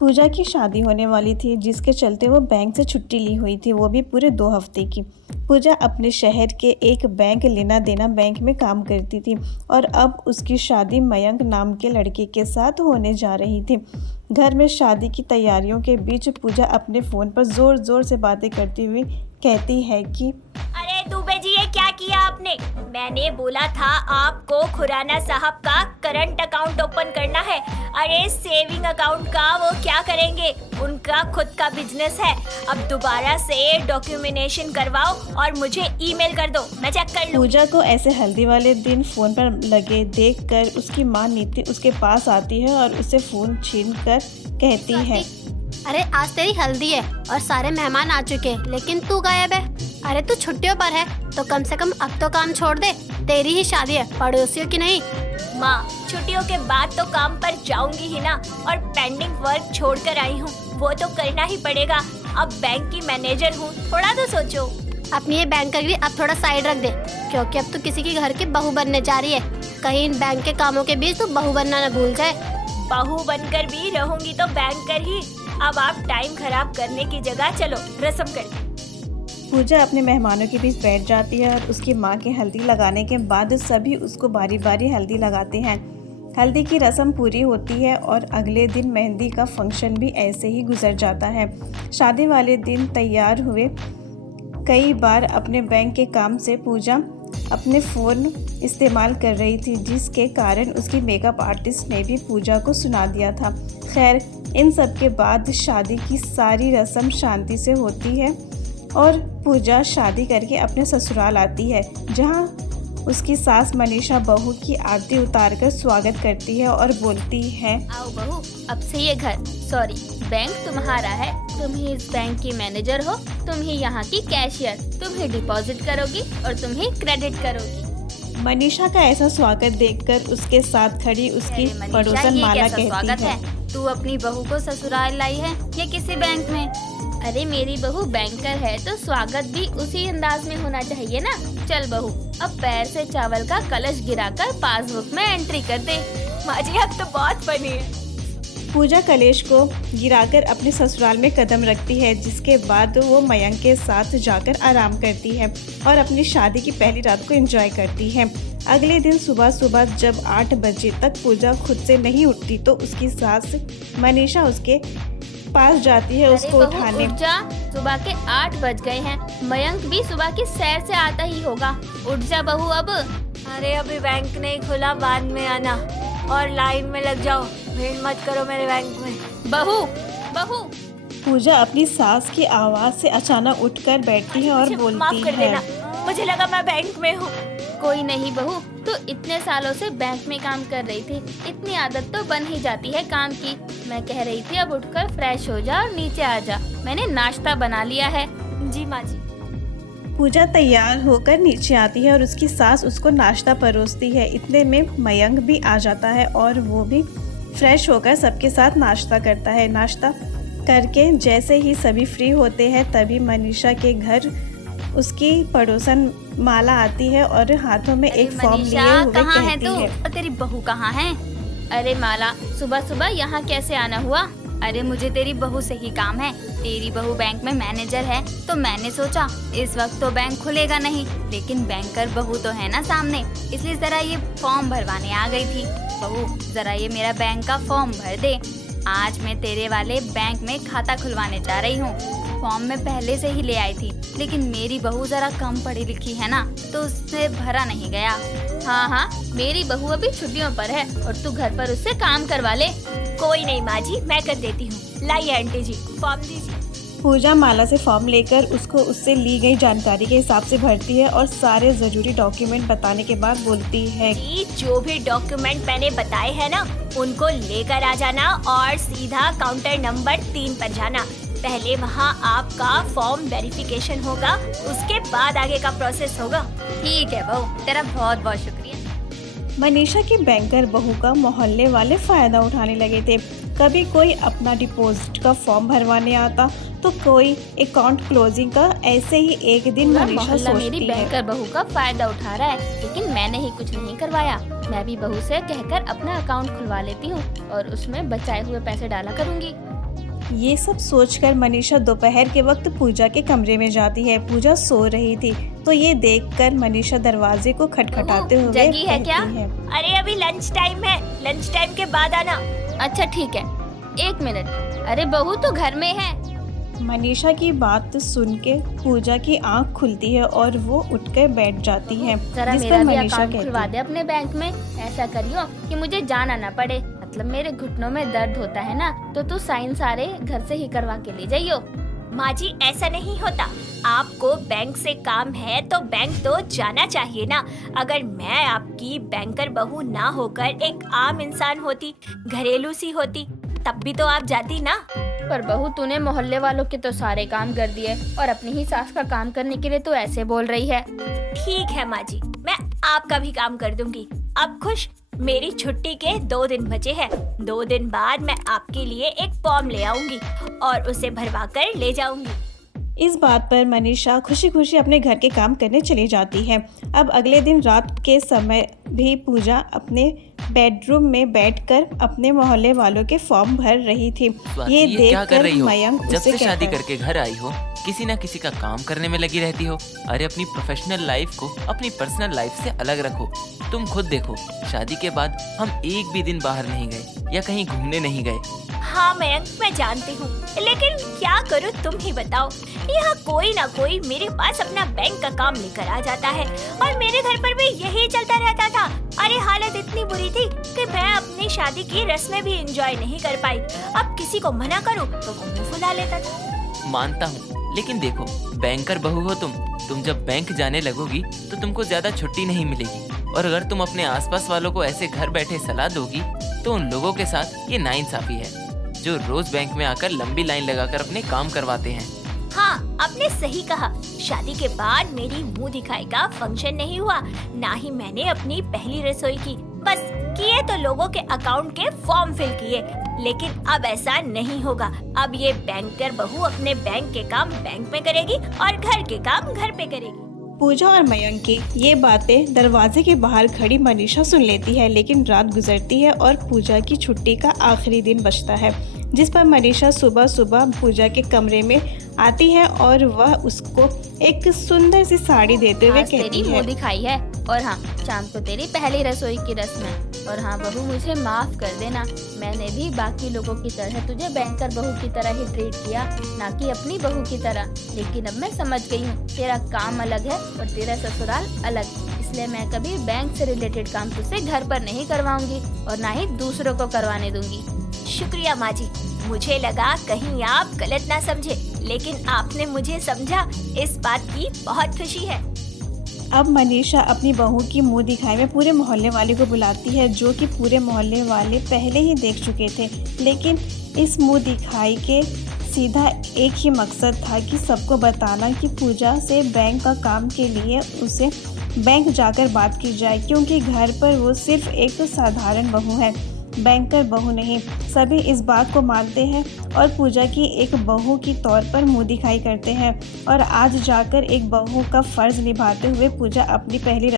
पूजा की शादी होने वाली थी जिसके चलते वो बैंक से छुट्टी ली हुई थी, वो भी पूरे 2 हफ्ते की। पूजा अपने शहर के एक बैंक लेना देना बैंक में काम करती थी और अब उसकी शादी मयंक नाम के लड़के के साथ होने जा रही थी। घर में शादी की तैयारियों के बीच पूजा अपने फ़ोन पर ज़ोर ज़ोर से बातें करती हुई कहती है कि अरे दुबे जी, ये क्या किया आपने? मैंने बोला था आपको खुराना साहब का करंट अकाउंट ओपन करना है। अरे सेविंग अकाउंट का वो क्या करेंगे? उनका खुद का बिजनेस है। अब दोबारा से डॉक्यूमेंटेशन करवाओ और मुझे ईमेल कर दो, मैं चेक कर लूँ। पूजा को ऐसे हल्दी वाले दिन फ़ोन पर लगे देखकर उसकी माँ नीति उसके पास आती है और उसे फ़ोन छीनकर कहती है, अरे आज तेरी हल्दी है और सारे मेहमान आ चुके हैं, लेकिन तू गायब है। अरे तू छुट्टियों पर है तो कम से कम अब तो काम छोड़ दे, तेरी ही शादी है, पड़ोसियों की नहीं। माँ, छुट्टियों के बाद तो काम पर जाऊंगी ही ना, और पेंडिंग वर्क छोड़कर आई हूँ, वो तो करना ही पड़ेगा। अब बैंक की मैनेजर हूँ, थोड़ा तो सोचो। अपनी ये बैंक की अब थोड़ा साइड रख दे, क्योंकि अब तू किसी के घर की बहू बनने जा रही है। कहीं इन बैंक के कामों के बीच तू बहू बनना न भूल जाए। बहू बनकर भी रहूंगी तो बैंकर ही। अब आप टाइम खराब करने की जगह चलो रस्म करते। पूजा अपने मेहमानों के बीच बैठ जाती है और उसकी माँ के हल्दी लगाने के बाद सभी उसको बारी बारी हल्दी लगाते हैं। हल्दी की रस्म पूरी होती है और अगले दिन मेहंदी का फंक्शन भी ऐसे ही गुजर जाता है। शादी वाले दिन तैयार हुए कई बार अपने बैंक के काम से पूजा अपने फ़ोन इस्तेमाल कर रही थी, जिसके कारण उसकी मेकअप आर्टिस्ट ने भी पूजा को सुना दिया था। खैर, इन सब के बाद शादी की सारी रस्म शांति से होती है और पूजा शादी करके अपने ससुराल आती है, जहां उसकी सास मनीषा बहू की आरती उतारकर स्वागत करती है और बोलती है, आओ बहू, अब से ये घर, सॉरी बैंक तुम्हारा है। तुम ही इस बैंक की मैनेजर हो, तुम ही यहाँ की कैशियर, तुम ही डिपॉजिट करोगी और तुम ही क्रेडिट करोगी। मनीषा का ऐसा स्वागत देखकर उसके साथ खड़ी उसकी अरे मनीषा, पड़ोसन ये माला कैसा स्वागत कहती है, तू अपनी बहू को ससुराल लाई है या किसी बैंक में? अरे मेरी बहू बैंकर है तो स्वागत भी उसी अंदाज में होना चाहिए ना। चल बहू, अब पैर से चावल का कलश गिराकर पासबुक में एंट्री कर दे। माँ जी, आप तो बहुत फनी है। पूजा कलेश को गिराकर अपने ससुराल में कदम रखती है, जिसके बाद वो मयंक के साथ जाकर आराम करती है और अपनी शादी की पहली रात को एंजॉय करती है। अगले दिन सुबह सुबह जब 8 बजे तक पूजा खुद से नहीं उठती तो उसकी सास मनीषा उसके पास जाती है उसको अरे बहू, उठाने। उठ जा, सुबह के 8 बज गए हैं। मयंक भी सुबह की सैर से आता ही होगा। उठ जा बहू अब। अरे अभी बैंक नहीं खुला, बाद में आना और लाइन में लग जाओ, भीड़ मत करो मेरे बैंक में। बहू बहू पूजा अपनी सास की आवाज से अचानक उठकर बैठती है और मुझे माफ बोलती कर है, देना, मुझे लगा मैं बैंक में हूँ। कोई नहीं बहू, तो इतने सालों से बैंक में काम कर रही थी, इतनी आदत तो बन ही जाती है काम की। मैं कह रही थी अब उठकर फ्रेश हो जा और नीचे आ जा, मैंने नाश्ता बना लिया है। जी माँ जी। पूजा तैयार होकर नीचे आती है और उसकी सास उसको नाश्ता परोसती है। इतने में मयंक भी आ जाता है और वो भी फ्रेश होकर सबके साथ नाश्ता करता है। नाश्ता करके जैसे ही सभी फ्री होते हैं तभी मनीषा के घर उसकी पड़ोसन माला आती है और हाथों में एक फॉर्म लिए हुए कहाँ है कहती तू? है, और तेरी बहू कहाँ है? अरे माला, सुबह सुबह यहाँ कैसे आना हुआ? अरे मुझे तेरी बहू से ही काम है। तेरी बहू बैंक में मैनेजर है तो मैंने सोचा इस वक्त तो बैंक खुलेगा नहीं, लेकिन बैंकर बहू तो है ना सामने, इसलिए जरा ये फॉर्म भरवाने आ गई थी। बहू जरा ये मेरा बैंक का फॉर्म भर दे, आज मैं तेरे वाले बैंक में खाता खुलवाने जा रही हूँ। फॉर्म में पहले से ही ले आई थी, लेकिन मेरी बहू जरा कम पढ़ी लिखी है ना, तो उससे भरा नहीं गया। हाँ, मेरी बहू अभी छुट्टियों पर है और तू घर पर उससे काम करवा ले। कोई नहीं माँ जी, मैं कर देती हूँ। लाइए आंटी जी, फॉर्म दीजिए। पूजा माला से फॉर्म लेकर उसको उससे ली गई जानकारी के हिसाब से भरती है और सारे ज़रूरी डॉक्यूमेंट बताने के बाद बोलती है, जी, जो भी डॉक्यूमेंट मैंने बताए हैं ना, उनको लेकर आ जाना और सीधा काउंटर नंबर 3 पर जाना। पहले वहाँ आपका फॉर्म वेरिफिकेशन होगा, उसके बाद आगे का प्रोसेस होगा। ठीक है बहू, तेरा बहुत बहुत शुक्रिया। मनीषा की बैंकर बहू का मोहल्ले वाले फायदा उठाने लगे थे। कभी कोई अपना डिपॉजिट का फॉर्म भरवाने आता तो कोई अकाउंट क्लोजिंग का। ऐसे ही एक दिन पूरा मनीषा मोहल्ला मेरी सोचती है, बैंकर बहू का फायदा उठा रहा है, लेकिन मैंने ही कुछ नहीं करवाया। मैं भी बहू से कहकर अपना अकाउंट खुलवा लेती हूँ और उसमें बचाए हुए पैसे डाला करूँगी। ये सब सोचकर मनीषा दोपहर के वक्त पूजा के कमरे में जाती है। पूजा सो रही थी तो ये देखकर मनीषा दरवाजे को खटखटाते हुए जगी है क्या? कहती है, अरे अभी लंच टाइम है, लंच टाइम के बाद आना। अच्छा ठीक है, 1 मिनट। अरे बहू तो घर में है। मनीषा की बात सुन के पूजा की आंख खुलती है और वो उठकर बैठ जाती है। जरा जिस मेरा पर भी मनीषा अकाउंट कहती खुलवा है, दे अपने बैंक में। ऐसा करियो कि मुझे जाना ना पड़े, मतलब मेरे घुटनों में दर्द होता है ना, तो तू साइन सारे घर से ही करवा के ले जाइयो। माँ जी ऐसा नहीं होता, आपको बैंक से काम है तो बैंक तो जाना चाहिए ना। अगर मैं आपकी बैंकर बहू ना होकर एक आम इंसान होती, घरेलू सी होती, तब भी तो आप जाती ना। पर बहू तूने मोहल्ले वालों के तो सारे काम कर दिए और अपनी ही सास का काम करने के लिए तू ऐसे बोल रही है। ठीक है माँ जी, मैं आपका भी काम कर दूंगी। अब खुश? मेरी छुट्टी के 2 दिन बचे हैं। 2 दिन बाद मैं आपके लिए एक फॉर्म ले आऊंगी और उसे भरवा कर ले जाऊंगी। इस बात पर मनीषा खुशी खुशी अपने घर के काम करने चली जाती है। अब अगले दिन रात के समय भी पूजा अपने बेडरूम में बैठकर अपने मोहल्ले वालों के फॉर्म भर रही थी। ये क्या कर देखकर रही हो? मयंक जब उसे से शादी कहता है, करके घर आई हो किसी न किसी का काम करने में लगी रहती हो। अरे अपनी प्रोफेशनल लाइफ को अपनी पर्सनल लाइफ से अलग रखो। तुम खुद देखो, शादी के बाद हम एक भी दिन बाहर नहीं गए या कहीं घूमने नहीं गए। हाँ मयंक, मैं जानती हूँ, लेकिन क्या करूँ तुम ही बताओ। यहाँ कोई ना कोई मेरे पास अपना बैंक का काम लेकर आ जाता है और मेरे घर पर भी यही चलता रहता था। अरे हालत इतनी बुरी थी कि मैं अपनी शादी की रस्में भी एंजॉय नहीं कर पाई। अब किसी को मना करूँ तो वो मुंह फुला लेता था। मानता हूँ, लेकिन देखो बैंकर बहू हो तुम जब बैंक जाने लगोगी तो तुमको ज्यादा छुट्टी नहीं मिलेगी। और अगर तुम अपने आसपास वालों को ऐसे घर बैठे सलाह दोगी तो उन लोगों के साथ ये नाइंसाफी है जो रोज बैंक में आकर लंबी लाइन लगाकर अपने काम करवाते हैं। हाँ, आपने सही कहा। शादी के बाद मेरी मुंह दिखाई का फंक्शन नहीं हुआ, ना ही मैंने अपनी पहली रसोई की। बस किए तो लोगों के अकाउंट के फॉर्म फिल किए, लेकिन अब ऐसा नहीं होगा। अब ये बैंकर बहू अपने बैंक के काम बैंक में करेगी और घर के काम घर पे करेगी। पूजा और मयंक की ये बातें दरवाजे के बाहर खड़ी मनीषा सुन लेती है। लेकिन रात गुजरती है और पूजा की छुट्टी का आखिरी दिन बचता है, जिस पर मनीषा सुबह सुबह पूजा के कमरे में आती है और वह उसको एक सुंदर सी साड़ी देते हुए आज कहती तेरी है, मुंह दिखाई है और हाँ, शाम को तेरी पहली रसोई की रस्म है। और हाँ बहू, मुझे माफ कर देना, मैंने भी बाकी लोगों की तरह तुझे बैंकर बहू की तरह ही ट्रीट किया, ना कि अपनी बहू की तरह। लेकिन अब मैं समझ गई हूँ, तेरा काम अलग है और तेरा ससुराल अलग, इसलिए मैं कभी बैंक से रिलेटेड काम तुझसे घर पर नहीं करवाऊंगी और ना ही दूसरों को करवाने दूंगी। शुक्रिया माँ जी, मुझे लगा कहीं आप गलत ना समझे, लेकिन आपने मुझे समझा, इस बात की बहुत खुशी है। अब मनीषा अपनी बहू की मुंह दिखाई में पूरे मोहल्ले वाले को बुलाती है, जो कि पूरे मोहल्ले वाले पहले ही देख चुके थे। लेकिन इस मुंह दिखाई के सीधा एक ही मकसद था कि सबको बताना कि पूजा से बैंक का काम के लिए उसे बैंक जाकर बात की जाए, क्योंकि घर पर वो सिर्फ एक साधारण बहू है, बैंकर बहू नहीं। सभी इस बात को मानते हैं और पूजा की एक बहू की तौर पर मुंह दिखाई करते हैं। और आज जाकर एक बहू का फर्ज निभाते हुए पूजा अपनी पहली